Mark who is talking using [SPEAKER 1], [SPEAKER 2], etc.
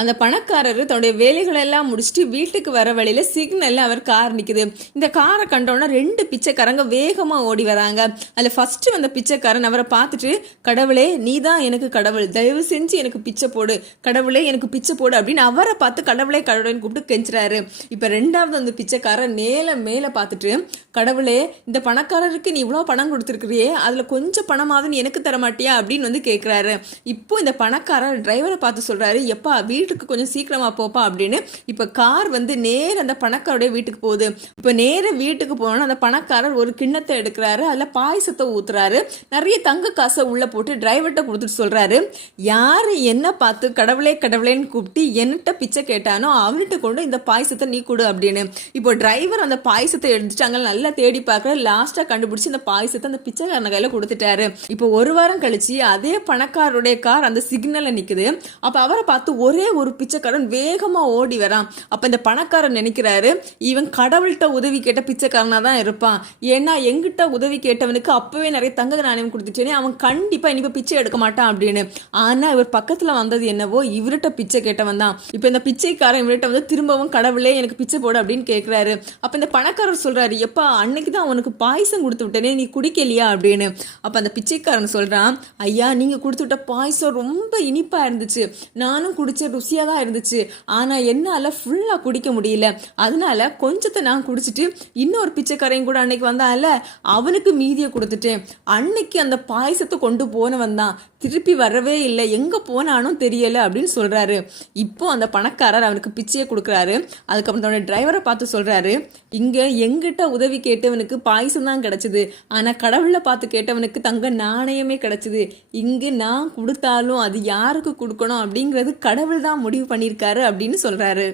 [SPEAKER 1] அந்த பணக்காரர் தன்னுடைய வேலைகளை எல்லாம் முடிச்சுட்டு வீட்டுக்கு வர வழியில சிக்னல்ல அவர் கார் நிக்குது. இந்த காரை கண்டோன்னா ரெண்டு பிச்சைக்காரங்க வேகமா ஓடி வராங்க. அதுல ஃபர்ஸ்ட் வந்த பிச்சைக்காரன் அவரை பார்த்துட்டு கடவுளே நீ தான் எனக்கு கடவுள். தயவு செஞ்சு எனக்கு பிச்சை போடு. கடவுளே எனக்கு பிச்சை போடு அப்படின்னு அவரை பார்த்து கடவுளே கடவுளேன்னு கூப்பிட்டு கெஞ்சுறாரு. இப்ப ரெண்டாவது அந்த பிச்சைக்காரன் மேலே மேல பார்த்துட்டு கடவுளே இந்த பணக்காரருக்கு நீ இவ்வளோ பணம் கொடுத்துருக்கிறியே. அதுல கொஞ்சம் பணமாவது நீ எனக்கு தர மாட்டியா அப்படின்னு வந்து கேட்குறாரு இப்போ இந்த பணக்காரர் டிரைவரை பார்த்து சொல்றாரு எப்பா வீட்டுக்கு கொஞ்சம் சீக்கிரமா போப்பா அப்படின்னு. இப்போ கார் வந்து நேர அந்த பணக்காரோடைய வீட்டுக்கு போகுது. இப்போ நேர வீட்டுக்கு போனோன்னா அந்த பணக்காரர் ஒரு கிண்ணத்தை எடுக்கிறாரு. அதில் பாயசத்தை ஊத்துறாரு. நிறைய தங்க காசை உள்ள போட்டு டிரைவர்கிட்ட கொடுத்துட்டு சொல்கிறாரு யார் என்ன பார்த்து கடவுளே கடவுளேன்னு கூப்பிட்டு என்னட்ட பிச்சை கேட்டானோ அவன்கிட்ட கொண்டு இந்த பாயசத்தை நீ கொடு அப்படின்னு. இப்போ டிரைவர் அந்த பாயசத்தை எடுத்துட்டு அங்கே நல்லா தேடி பார்க்குற லாஸ்ட்டாக கண்டுபிடிச்சி இந்த பாயசத்தை அந்த பிச்சைக்காரன கையில் கொடுத்துட்டாரு. இப்போ ஒரு வாரம் கழிச்சு அதே பணக்காரருடைய கார் அந்த சிக்னலில் நிற்குது அப்போ அவரை பார்த்து ஒரே ஒரு பிச்சைக்காரன் வேகமாக ஓடி வரான். அப்போ இந்த பணக்காரன் நினைக்கிறாரு இவன் கடவுள்கிட்ட உதவி கேட்ட பிச்சைக்காரனாக தான் இருப்பான். ஏன்னா எங்கிட்ட உதவி கேட்டவனுக்கு அப்போவே நிறைய தங்க நாணயம் கொடுத்துச்சேனே அவன் கண்டிப்பாக இனிப்போ பிச்சை எடுக்க மாட்டான் அப்படின்னு. ஆனால் இவர் பக்கத்தில் வந்தது என்னவோ இவர்கிட்ட பிச்சை கேட்டவன் தான். இப்போ இந்த பிச்சைக்காரன் இவர்கிட்ட வந்து திரும்பவும் கடவுளே எனக்கு பிச்சை போடு அப்படின்னு கேட்குறாரு அப்போ இந்த பணக்காரர் சொல்கிறாரு எப்பா அன்னைக்கு தான் அவனுக்கு பாயசம் கொடுத்து விட்டேனே நீ குடிக்கலையா? அப்படின்னு. அப்போ அந்த பிச்சைக்காரன் சொல்கிறான் ஐயா நீங்கள் கொடுத்து விட்ட பாயசம் ரொம்ப இனிப்பாக இருந்துச்சு. நானும் குடிச்ச ருசியாக தான் இருந்துச்சு. ஆனா என்னால் ஃபுல்லா குடிக்க முடியல. அதனால கொஞ்சத்தை நான் குடிச்சிட்டு இன்னொரு பிச்சைக்காரையும் கூட அன்னைக்கு வந்தான்ல அவனுக்கு மீதியை கொடுத்துட்டேன். அன்னைக்கு அந்த பாயசத்தை கொண்டு போனவன் தான். திருப்பி வரவே இல்லை. எங்கே போனானும் தெரியலை அப்படின்னு சொல்கிறாரு இப்போ அந்த பணக்காரர் அவனுக்கு பிச்சையை கொடுக்குறாரு. அதுக்கப்புறம் தன்னோட டிரைவரை பார்த்து சொல்கிறாரு இங்கே எங்கிட்ட உதவி கேட்டவனுக்கு பாயசம் தான் கிடச்சிது. ஆனால் கடவுளை பார்த்து கேட்டவனுக்கு தங்க நாணயமே கிடச்சிது. இங்கே நான் கொடுத்தாலும் அது யாருக்கு கொடுக்கணும்? அப்படிங்கிறது கடவுள் தான் முடிவு பண்ணியிருக்காரு அப்படின்னு சொல்கிறாரு